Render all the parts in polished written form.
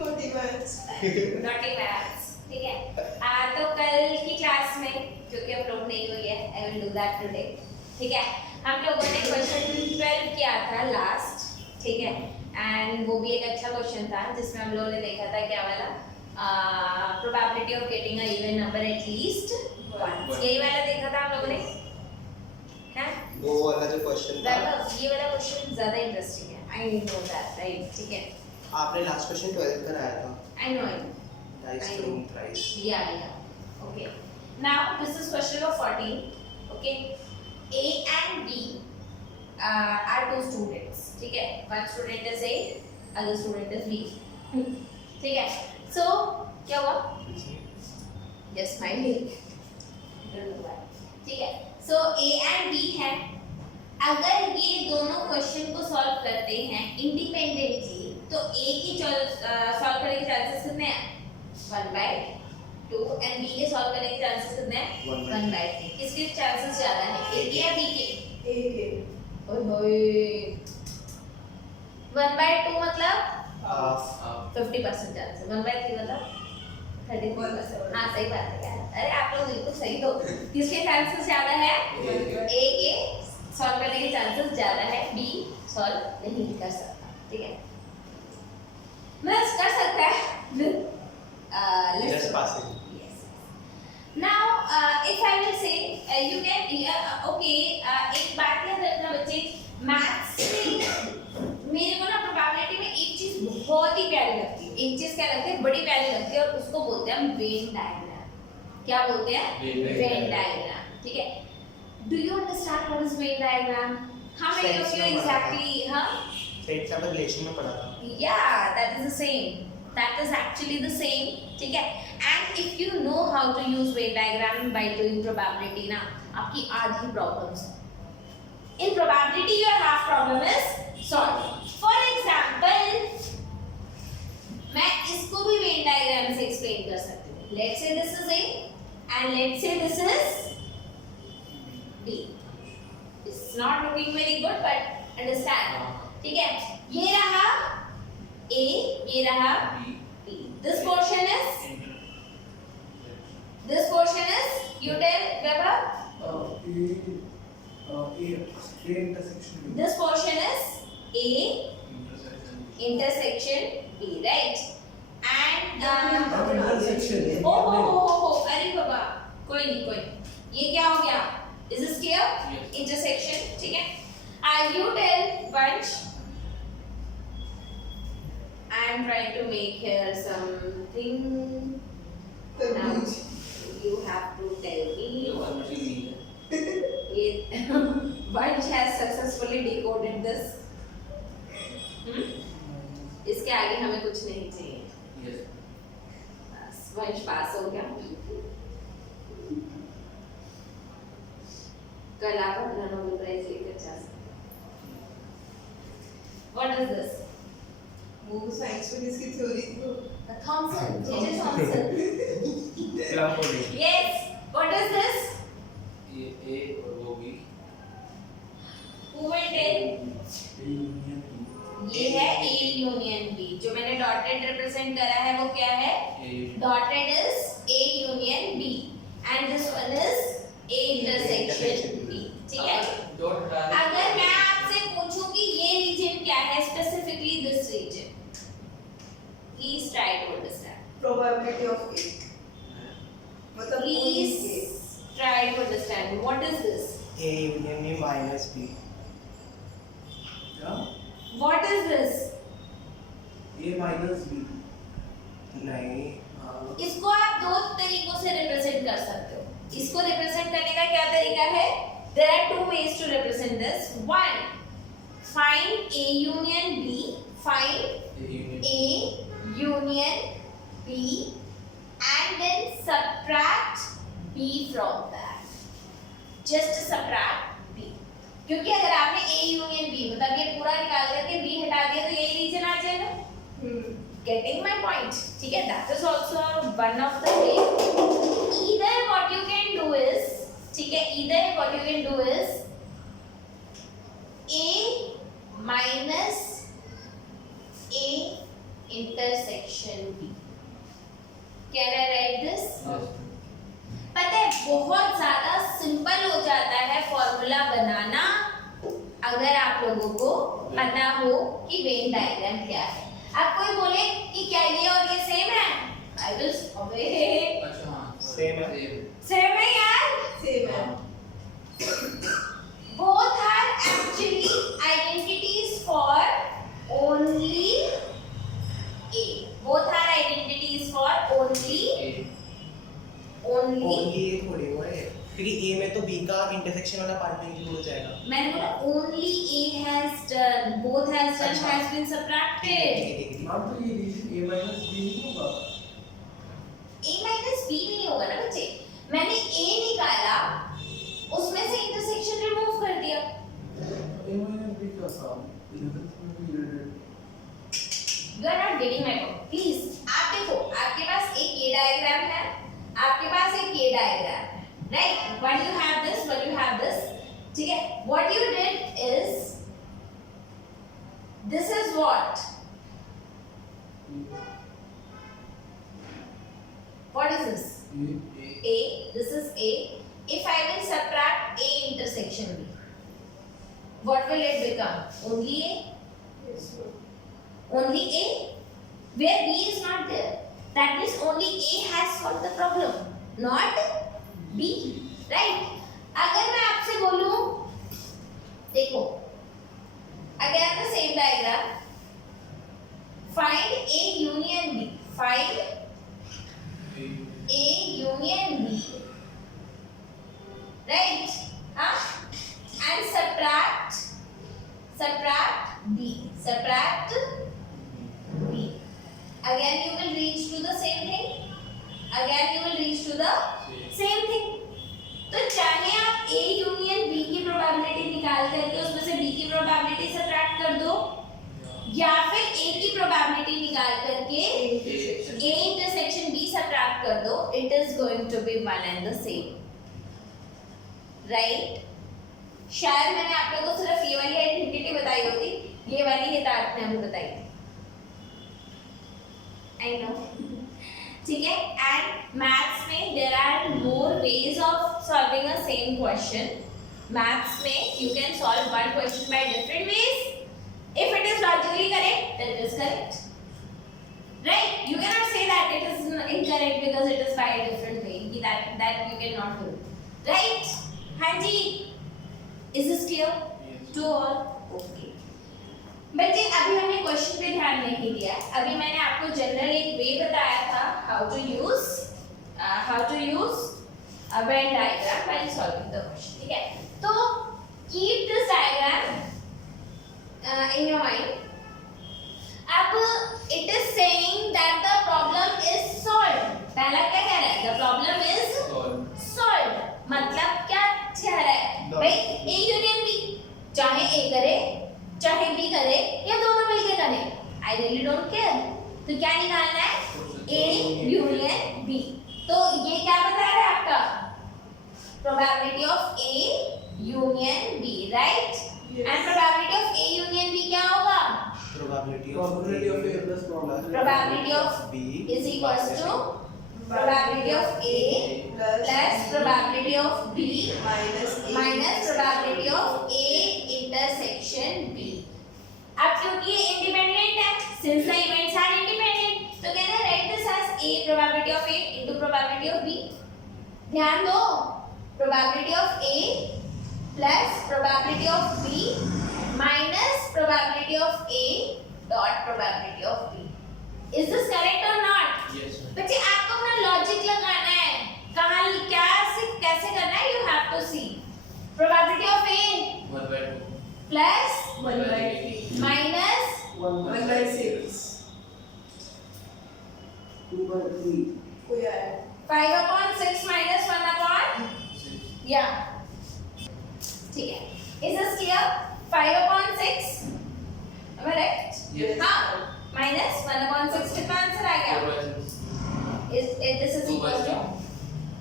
Naughty maths ठीक है। तो कल की क्लास में जो कि अपलोड नहीं हुई है, I will do that today. ठीक है, हम लोगों ने क्वेश्चन 12 किया था लास्ट। ठीक है, एंड वो भी एक अच्छा क्वेश्चन था जिसमें हम लोगों ने देखा था क्या वाला, probability of getting a even number at least one. यही वाला देखा था हम लोगों ने। हैं? वो वाला जो क्वेश्चन था, ये वाला क्वेश्चन ज्यादा इंटरेस्टिंग है, आई नो दैट, राइट? ठीक है, आपने लास्ट क्वेश्चन 12 कराया था, I know. Dice thrown thrice. Yeah. Okay. Now this is question number 14. Okay. A and B are two students. ठीक है. One student is A, other student is B. ठीक है. So क्या हुआ? Just smiling. ठीक है. So A and B है. अगर ये दोनों क्वेश्चन को सॉल्व करते हैं इंडिपेंडेंटली तो A की सॉल्व करने के चांसेस कितने हैं? 1/2 एंड B के सॉल्व करने के चांसेस कितने हैं? 1/3। किसके चांसेस ज्यादा है, A के या B के? A के। ओए होए, 1/2 मतलब हाफ 50% चांसेस, 1/3 मतलब 30%। हाँ सही बात है यार, अरे आप लोग बिल्कुल सही दो। किसके चांसेस ज्यादा है? A के सॉल्व करने के चांसेस ज्यादा है, B सॉल्व नहीं कर सकता। ठीक है, मतलब कर सकता है just passing. Yes. Now, if I will say, you can, okay, एक बात याद रखना बच्चे, मैथ्स में मेरे को ना प्रोबेबिलिटी में एक चीज बहुत ही प्यारी लगती है, एक चीज क्या लगती है, बड़ी प्यारी लगती है, और उसको बोलते हैं वेन डायग्राम। क्या बोलते हैं? Venn diagram. ठीक है, do you understand what is Venn diagram? How many of you exactly? हाँ, सेट्स ऑफ रिलेशन में पढ़ा था। yeah, that is the same, that is actually the same. ठीक है, and if you know how to use Venn diagram by doing probability ना, आपकी आधी problems in probability your half problem is solved. For example, मैं इसको भी Venn diagram से explain कर सकती हूँ. Let's say this is A and let's say this is B. It's not looking very good but understand. ठीक है, ये रहा A, ये रहा B. This portion is, you tell Vaibhav. intersection. This portion is A intersection B, right? And intersection. oh, अरे बाबा, कोई नहीं, ये क्या हो गया? Is this clear? Yes. Intersection, ठीक है? You tell bunch. I am trying to make here something. Now you have to tell me. Bunch has successfully decoded this. इसके आगे हमें कुछ नहीं चाहिए. बस bunch पास हो गया. कल आप अपना नोबेल प्राइज लेकर जा सकते हैं. What is this? वो साइंस में जिसकी थ्योरी थी वो Thomson, J.J. Thomson. Yes. What is this? A और वो B. Who will tell? ये है A union B. जो मैंने डॉटेड रिप्रेजेंट करा है वो क्या है? Dotted is A union B, and this one is A intersection B. ठीक है? अगर मैं आपसे पूछूं कि ये रीजन क्या है, specifically this region, please try to understand. Probability of A मतलब Please try to understand. What is this? A union में minus B. क्या? What is this? A minus B. नहीं, इसको आप दो तरीकों से रिप्रेजेंट कर सकते हो. इसको रिप्रेजेंट करने का क्या तरीका है? There are two ways to represent this. One, find A union B. Find A union B and then subtract B from that. Just subtract B. क्योंकि अगर आपने A union B मतलब ये पूरा निकाल करके B हटा दिया तो यही रीजन आ जाएगा. Getting my point? ठीक है, that is also one of the way. Either what you can do is, ठीक है, either what you can do is A minus A intersection बहुत ज्यादा सिंपल हो जाता है फॉर्मूला बनाना अगर आप लोगों को पता हो कि वेन डायग्राम क्या है। अब कोई बोले कि क्या ये और ये सेम है, आई विल अबे अच्छा हाँ Same है। सेम है यार, सेम है। both are actually identities for only A, both are identities for only only a थोड़ी वो है, क्योंकि ए में तो बी का इंटरसेक्शन वाला पार्ट में इंक्लूड हो जाएगा। मैंने बोला only A has done, both has done, अच्छा। has been ठीक है subtracted। ठीक है। नाम तो ये रीजन a minus b नहीं होगा। A minus B नहीं होगा ना बच्चे, मैंने A निकाला उसमें से इंटरसेक्शन रिमूव कर दिया। a minus b का सम You are not getting my point, please। आप देखो, आपके पास एक A डायग्राम है, आपके पास एक K डायग्राम है, right? What you have this, what you have this, ठीक है? What you did is, this is what? What is this? A, this is A. If I will subtract A intersection B, what will it become? Only A? Only A? Where B is not there. That means only A has solved the problem, not B, right? अगर मैं आपसे बोलूं, देखो, again the same diagram, find A union B, find A union B, right? And subtract B, subtract B. Again you will reach to the same thing. Again you will reach to the same thing. तो चाहे आप A union B की probability निकाल करके उसमें से B की probability subtract कर दो, या फिर A की प्रोबेबिलिटी निकाल करके A intersection B सब्ट्रैक्ट कर दो, it is going to be one and the same, right? शायद मैंने आप लोगों को सिर्फ ये वाली आइडेंटिटी बताई होती, ये वाली हितार्थ ने हमें बताई थी। I know, ठीक है? And maths में there are more ways of solving a same question. Maths में you can solve one question by different ways. If it is logically correct, then it is correct. Right? You cannot say that it is incorrect because it is by a different way. That you cannot do. Right? हाँ जी. Is this clear to all? Okay. बच्चे अभी हमने question पे ध्यान नहीं दिया। अभी मैंने आपको जनरल एक वे बताया था how to use a Venn diagram while solving the question. ठीक है? तो keep this diagram in your mind. अब it is saying that the problem is solved. पहला क्या कह रहा है? The problem is solved. मतलब क्या कह रहा है? भाई A union B, चाहे A करे, चाहे B करे, या दोनों मिलके करे, I really don't care. तो क्या निकालना है? A union B. तो ये क्या बता रहा है आपका? Probability of A union B, right? Yes. And probability of A union B क्या होगा? Probability of A plus Probability of B is equals to probability of A plus probability of B minus probability of A intersection B. अब क्योंकि ये independent है, since the events are independent, तो कहते हैं write this as A probability of A into probability of B. ध्यान दो, probability of A plus probability of B minus probability of A dot probability of B. Is this correct or not? Yes, ma'am. बच्चे आपको अपना logic लगाना है, कहाँ क्या से कैसे करना है, you have to see. Probability of A 1/2. plus 1/3 minus 1/6 2/3. कोई आया 5/6 minus 1/, 6. yeah, ठीक है. Is this clear? 5/6, am I right? Yes. हाँ, minus 1/6 कितना आंसर आ गया? 4/6. This is equal to, 2/6.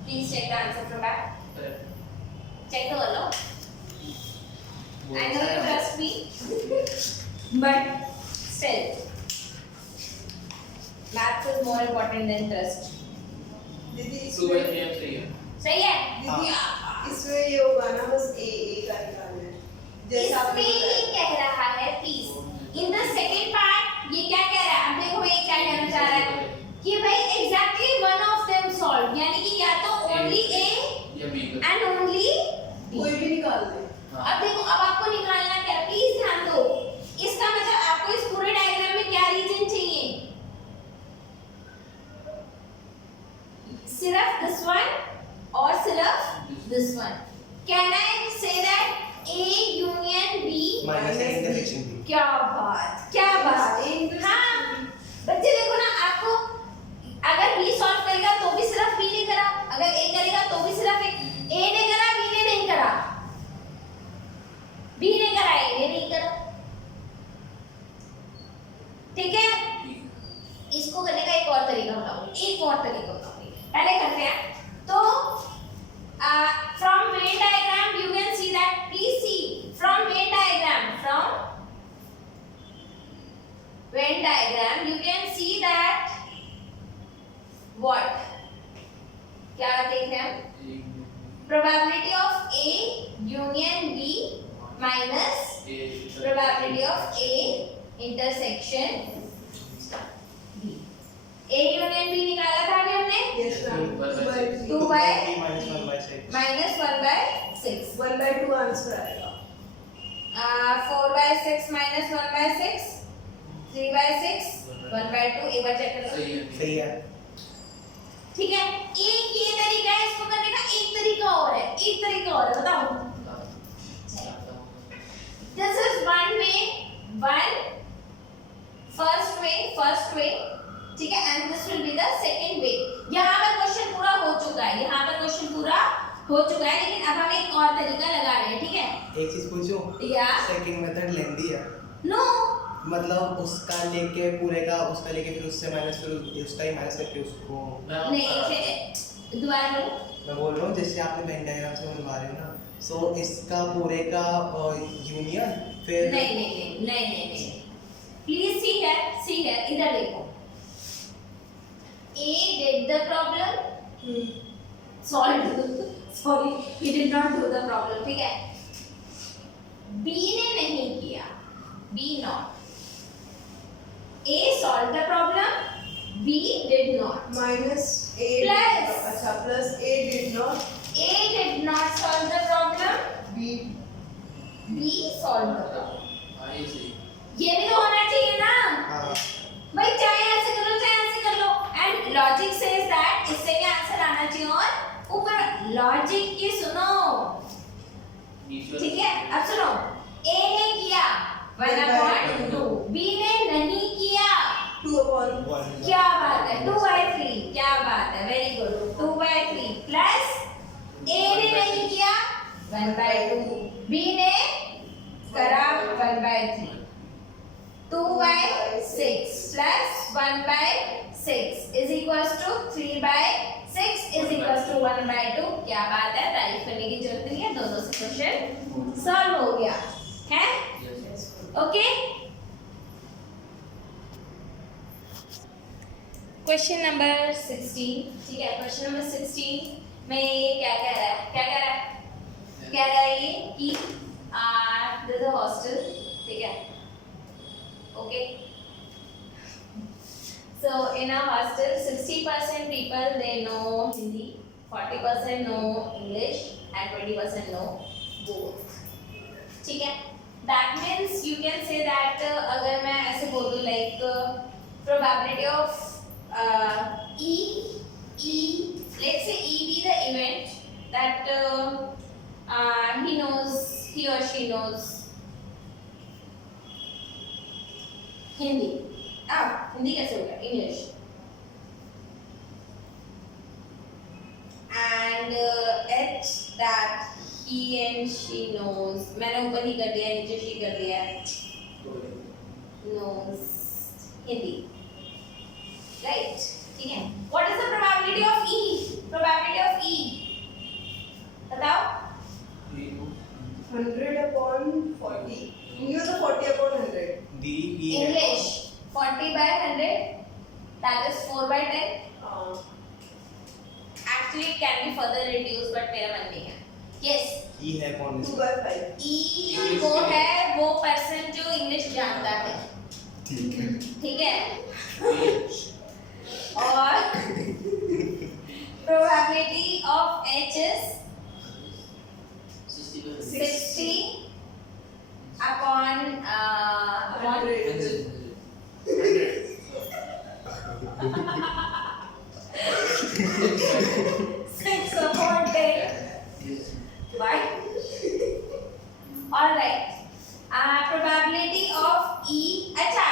please check the answer from back. Correct. Check the value. I know you trust me, but still, maths is more important than trust. दीदी 2/3 सही है. सही है? दीदी इसमें ये होगा ना बस ए का निकालना है जैसे आपने इसमें ये बताया। कह रहा है please in the second part ये क्या कह रहा है? अब देखो ये क्या कहना चाह रहा है कि भाई exactly one of them solve, यानी कि या तो ओनली ए या बी का एंड ओनली कोई भी निकाल दे। अब देखो अब आपको निकालना क्या है, प्लीज ध्यान दो। इसका मतलब आपको इस पूरे डायग्राम में क्या रीजन चाहिए? सिर्फ दिस वन और सिर्फ this one. Can I say that A union B minus A intersection B. क्या बात, क्या बात। हाँ बच्चे देखो ना, आपको अगर बी सॉल्व करेगा तो भी सिर्फ बी ने करा, अगर ए करेगा तो भी सिर्फ ए ने करा, बी ने नहीं करा, बी ने करा ए ने नहीं करा। ठीक है, इसको करने का एक और तरीका बताऊंगी, एक और तरीका बताऊंगी। पहले करते हैं तो from Venn diagram you can see that, please see from Venn diagram, from Venn diagram you can see that what, क्या देख रहे हैं हम? Probability of A union B minus probability of A intersection B. A union B निकाला था अभी हमने, Yes ma'am. 2 by minus 1 by 6। minus 1 by 6. 1/2 answer आएगा। 4 by 6 minus 1 by 6, 3 by 6, 1 by 2। एक बार चेक कर लो। सही है। ठीक है, एक ये तरीका है इसको करने का, एक तरीका और है, एक तरीका और है, बताओ। This is one first way, ठीक है, and this will be the second way। यहाँ पर क्वेश्चन पूरा हो चुका है, यहाँ पर क्वेश्चन पूरा हो चुका है, लेकिन अब हम एक और तरीका लगा रहे हैं, ठीक है? एक चीज पूछूं? या सेकंड मेथड लेंदी है। नो, मतलब उसका लेके पूरे का उसका लेके फिर उससे माइनस फिर उसका ही माइनस करके उसको। नहीं फिर दोबारा बोलो। मैं बोल रहा हूँ जैसे आपने वेन डायग्राम से बनवा रहे हो ना, सो इसका पूरे का यूनियन फिर नहीं, प्लीज सी है, इधर देखो। A did the problem, solved, sorry, he did not do the problem, ठीक है? B ने नहीं किया, B not. A solved the problem, B did not. Minus A. Plus. अच्छा plus A did not. A did not solve the problem, B solved the problem. ये भी तो होना चाहिए ना हाँ भाई, चाहे ऐसे कर लो चाहे ऐसे कर लो। एंड लॉजिक सेज दैट इससे भी आंसर आना चाहिए, और ऊपर लॉजिक की सुनो, ठीक है? अब सुनो, A ने किया 1/2, B ने नहीं किया 2/1. क्या बात है 2/3, क्या बात है, वेरी गुड 2/3 प्लस A ने नहीं किया 1/2, B ने करा 1/3, 2/6 plus 1/6 is equals to 3/6 is equals to 1/2। क्या बात है, तारीफ करने की जरूरत नहीं है, दोनों से क्वेश्चन सॉल्व हो गया है। ओके, क्वेश्चन नंबर 16, ठीक है? क्वेश्चन नंबर 16 में ये क्या कह रहा है, कह रहा है ये कि दिस इज अ हॉस्टल, ठीक है? Okay, so in a hostel 60% people they know Hindi, 40% know English and 20% know both, ठीक है? That means you can say that अगर मैं ऐसे बोल दूँ like probability of let's say E be the event that he or she knows Hindi. अब हिंदी कैसे हो गया, English. And H that he and she knows, मैंने ऊपर ही कर दिया, नीचे she कर दिया, knows हिंदी, राइट? ठीक है, what is the probability of E? Probability of E बताओ। 100/40. You the 40/100. English 40/100, that is 4/10. actually it can be further reduced but मेरा मन नहीं है. Yes. ई है कौन 2/5. E वो है वो पर्सन जो इंग्लिश जानता है. ठीक है. ठीक है. और probability of H is 60 upon 6 upon 10. Why? All right. Probability of E. अच्छा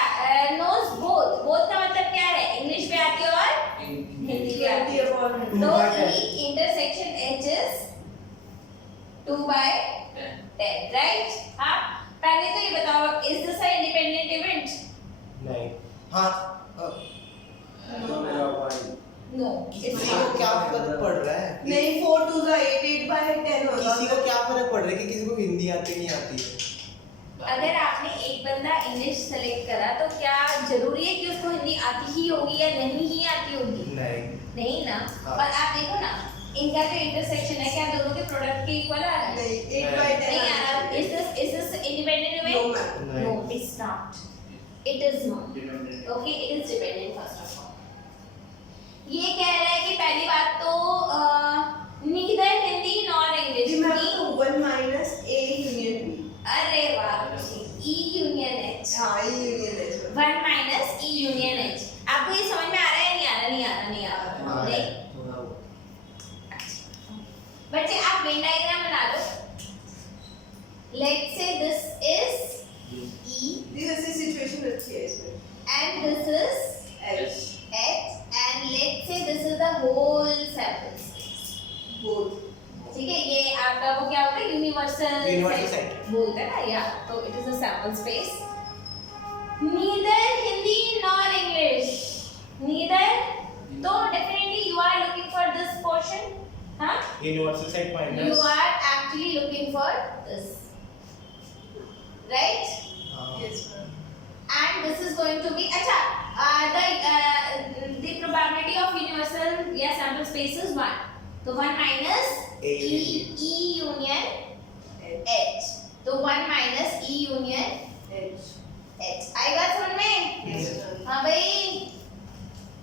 knows both. Both का मतलब क्या है? इंग्लिश भी आती है और हिंदी भी आती है. तो E intersection H is 2/10, right? हाँ. पहले तो ये बताओ, is this an independent event? नहीं. हाँ. No. It's किसी को not. क्या फर्क पड़ रहा है? नहीं 4 2 8 8/10 होगा. किसी को क्या फर्क पड़ रहा है कि किसी को हिंदी आती नहीं आती है? अगर आपने एक बंदा इंग्लिश सेलेक्ट करा तो क्या जरूरी है कि उसको हिंदी आती ही होगी या नहीं ही आती होगी? नहीं. नहीं ना. हाँ. और आप देखो ना, इनका जो इंटरसेक्शन है क्या दोनों के प्रोडक्ट के इक्वल आ रहा है? नहीं 8/10. नहीं आ रहा. Is this independent No, event? ma'am. No, it's not. It is not. Okay, it is dependent first of all. ये कह रहा है कि पहली बात तो neither Hindi nor English. Remember 1 minus A union B. अरे वाह. E union H. हाँ E union H. 1 minus E union H. आपको ये समझ में आ रहा है? नहीं आ रहा, नहीं आ रहा, नहीं आ रहा. नहीं. बच्चे आप वेन डायग्राम बना लो. Let's say this is E This is situation अच्छी है इसमें. and this is H. H and let's say this is the whole sample space. Both. ठीक है, ये आपका वो क्या होता है? Universal set. बोलते हैं ना. या तो it is a sample space. Neither Hindi nor English. Neither. तो definitely you are looking for this portion. हाँ, Universal set minus. you are actually looking for this, right? Yes ma'am. And this is going to be अच्छा. The probability of universal या sample space is 1. तो 1 minus A E union H. तो 1 minus E union H. H. आएगा समझ में? Yes ma'am. हाँ भाई.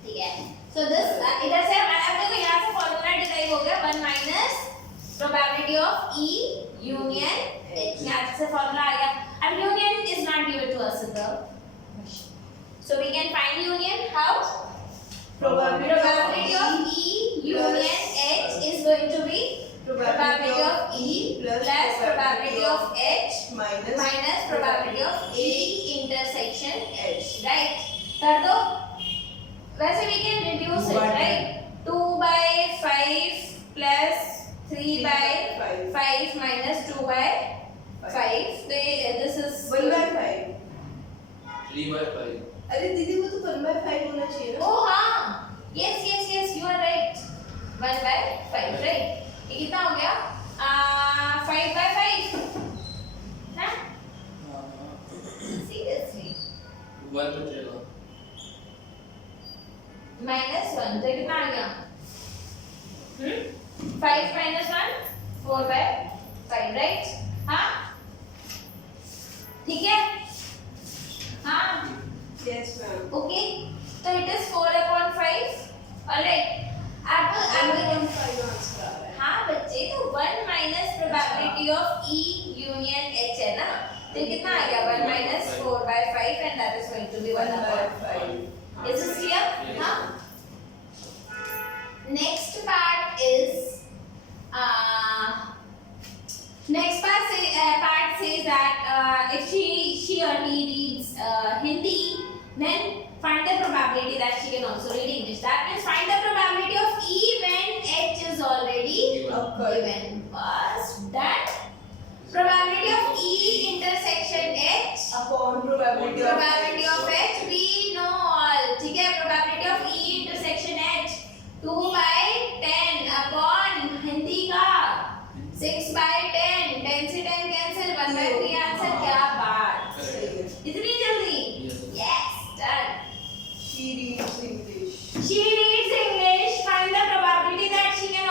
ठीक है. So this इधर से हमारा देखो यहाँ से फॉर्मूला डिराइव हो गया 1 minus probability of E union H. यहाँ से फॉर्मूला आ गया. And union is not given to us in the question. So we can find union how? Probability of E union H is going to be probability of E plus probability of H minus probability of E intersection H. Right? कर दो. वैसे we can reduce it, right? 2/5 plus 3/5 minus 2/5. This is 1/5. 3/5. अरे दीदी वो तो 1/5 होना चाहिए ना. Oh हाँ. Yes, you are right. 1/5, right? ये कितना हो गया? 5/5. हाँ? Seriously. 1 बचेगा. Minus 1 तो कितना आ गया? 5 minus 1 4/5, right? हाँ? ठीक है? हाँ? Yes ma'am. Okay. तो it is 4/5. Alright. अब 1/5 आंसर आ रहा है. हाँ बच्चे तो 1 minus probability of E union H है ना. तो ये कितना आ गया? 1 minus 4/5 and that is going to be 1/5. Is this clear? हाँ? Next part is next part says that if she or he reads Hindi, then find the probability that she can also read English. That means find the probability of E when H is already given. Was that probability of E intersection H Upon probability of H we know all. ठीक है, probability of E intersection H 2/10 upon Hindi का 6/10. 10 से 10 cancel. 1/3 answer. क्या बात. सही है. इतनी जल्दी? Yes, done. She reads English. She reads English. Find the probability that she can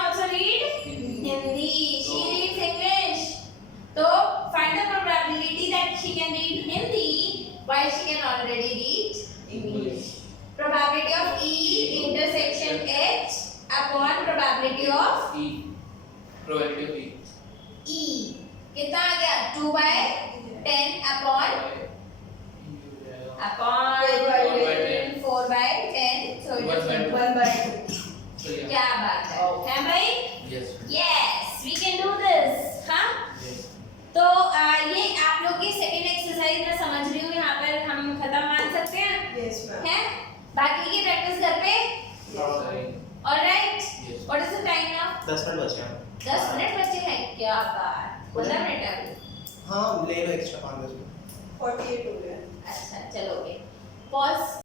already read. English. Probability of E intersection H upon probability of E. Probability of E. E. कितना आ गया? 2/10 upon 4/10. So it is 1/2. So yeah. क्या बात है भाई? Yes. Yes, we can do this. हाँ? Yes. तो ये आप लोग की सेकंड एक्सरसाइज मैं समझ रही हूँ, यहाँ पर हम खत्म मान सकते हैं Yes, ma'am. हैं? बाकी की प्रैक्टिस घर पे Sorry. Alright. Yes. What is the time now? 10 minute बचे हैं 10 मिनट बचे हैं। क्या बात, 15 मिनट है अभी। हाँ ले लो एक्स्ट्रा 5 मिनट 48 हो गया. अच्छा चलो ओके, पॉज।